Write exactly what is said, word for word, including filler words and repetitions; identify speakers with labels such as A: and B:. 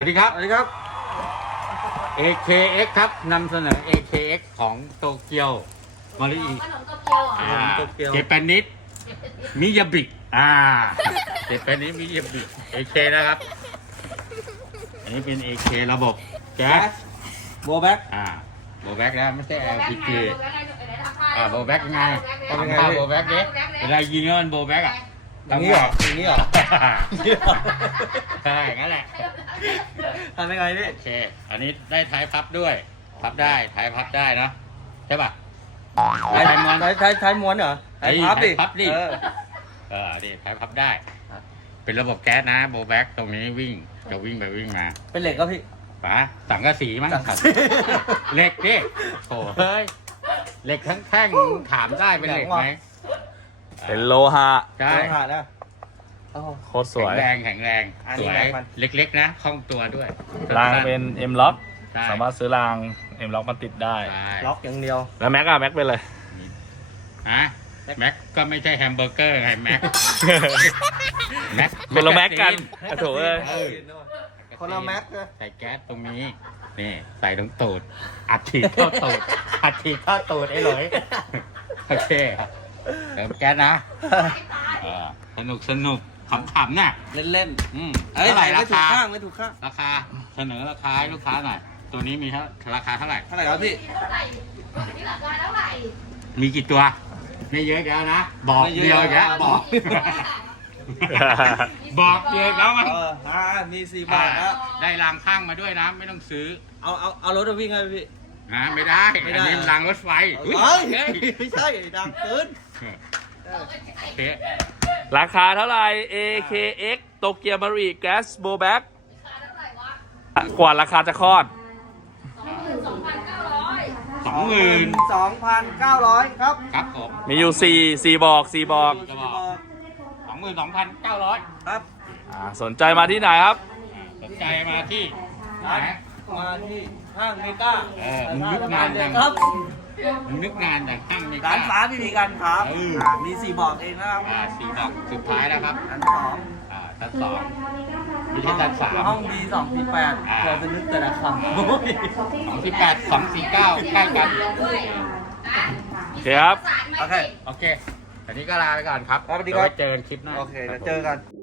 A: สวัสดีครับ
B: สวัสดีครับ
A: เอ เค เอ็กซ์ ครับนำเสนอ เอ เค เอ็กซ์ ของโตเกียวมาริอิ
C: ขนมโตเกียวเหรอ
A: อ่า
B: ขนมโตเกียว
A: เจแปนิสมิยาบิอ่าเจแปนิสมิยาบิ เอ เค นะครับ อันนี้เป็น เอ เค ระบบแก๊ส
B: โบแบ็ก
A: อ่าโบแบ็กนะไม่ใช่ แอล พี จี อ่าโบแบ็กยังไง
B: ทำยังไง
A: ทำท่าโบแบ็กดิเวลายิงแล้วมันโบแบ็กอ่ะ
B: อย่างนี้เหรออย่างนี้เหรอ
A: ใช่งั้นแหละ
B: ทำยังไงพี่
A: โอเค อันนี้ได้ท้ายพับด้วย พับได้ท้ายพับได้เนอะใช่ป่ะ
B: ท้าย
A: ท้ายม้วน
B: ท้ายท้ายท้ายม้วนเหรอท้ายพับดิ
A: ท้ายพับดิ
B: เออ
A: เออนี่ท้ายพับได้ เป็นระบบแก๊สนะโบแบ็กตรงนี้วิ่งจะวิ่งไปวิ่งมา
B: เป็นเหล็กก็พี่
A: ป๋าสังกะสีมั้ง
B: สังกะสี
A: เหล็กดิโถ่เฮ้ยเหล็กทั้งแท่งถามได้เป็นเหล็กไหม
D: เป็นโลหะ
A: ใช่
B: ลองหานะโอ้โห
D: โคตรสวย
A: แข็งแรงแข็งแรง
B: อัน
A: ส
B: นี้
A: วย
B: แรงมัน
A: เล็กๆนะคล่องตัวด้วย
D: รางเป็น M Lock
A: ใช่
D: สามารถซื้อราง M Lock มาติดได้
A: ใช่
B: ล็อกอย่างเดียว
D: แล้วแม็กอะแม็กเป็นเลย
A: ฮะแม็กก็ไม่ใช่แฮมเบอร์เกอร์ไงแม็ก แม็ก
D: คนละแม็กกัน
A: แม็
D: กระโถเอ้ย
A: เออ
B: คนละแม็กนะ
A: ใส่แก๊สตรงนี้ นี่ใส่ตรงตูด อัดฉีดเข้าตูด อัดฉีดเข้าตูดไอ้เลยโอเคเติมแก๊สนะเออสนุกสนุกขำๆน่ะ
B: เล่นเล่น
A: อืม
B: ๆเอ้ย
A: เท่าไหร่
B: ไม่
A: รา
B: ถูก
A: คา
B: ข้างไม่ถูกข้าง
A: ราคาเสนอราคาให้ลูกค้าหน่อย ตัวนี้มีเท่าราคาเท่าไหร่
B: เท่าไหร่ครับพี่
C: เท่าไหร่นี่ราคาเท่าไหร่
A: มีกี่ตัว ไม่เยอะแล้วนะ บอก
B: ไม่เยอะ
A: เดียวอีกแล้ว
B: อ่ะ
A: บอก บอกเดียวอีกแล้วมัน
B: เอออ่ามีสี่บาทนะ
A: ได้รางข้างมาด้วยนะ ไม่ต้องซื้อ
B: เอาเอาเอารถมาวิ่งให้พี่
A: นะไม่ได้
B: ไม่ได้
A: อันนี้รางรถไฟ
B: เฮ้
A: อุ๊ย
B: ย
A: เฮ้ย
B: ไม่ใช่ดังเกิน
A: โอเค
D: ราคาเท่าไหร่ เอ เค เอ็กซ์ โตเกียวมารีแก๊สโบแบ็ก
C: ราคาเท่าไหร่วะ
D: กว่าราคาจะคลอด
C: สองหมื่นสองพันเก้าร้อย
A: สองหมื่น
B: สองพันเก้าร้อยครับ
A: ครับผม
D: มีอยู่สี่สี่บอกสี่บอก
A: จะบอกสองหมื่นสองพันเก้าร้อย
B: ครับ
D: อ่าสนใจมาที่ไหนครับ
A: สนใจมาที่ไหน
B: มาที่ห้างเมกา
A: เออมึงนึกนานจัง
B: ครับ
A: มึงนึกนานแต่ห้างไม่ก
B: ร้า
A: ล้าน
B: ฟ้าพี่มีกันครับ
A: เอออ่
B: ามีสี่บอกเองนะครับ
A: อ่าสี่ดอกสุดท้ายแล้วครับ
B: ชั้นสอง
A: อ่าชั้นสองมีแค่ชั้นสาม
B: ห้อง บี สอง บี แปด
A: อ่า
B: เธอจะนึกแต่ละคำโอ้ย
A: สองสี่แปดสองสี่เก้าใกล้กัน
C: ด้วยอ่ะ
D: โอเคครับ
C: ภาษาอังกฤษ
B: โอเค
A: โอเค อันนี้ก็ลาไปก่อนครับ
B: ครับสวัสดีครับ
A: เยวไว้เจอกันคลิปหน้า
B: โอเคเดี๋ยวเจอกัน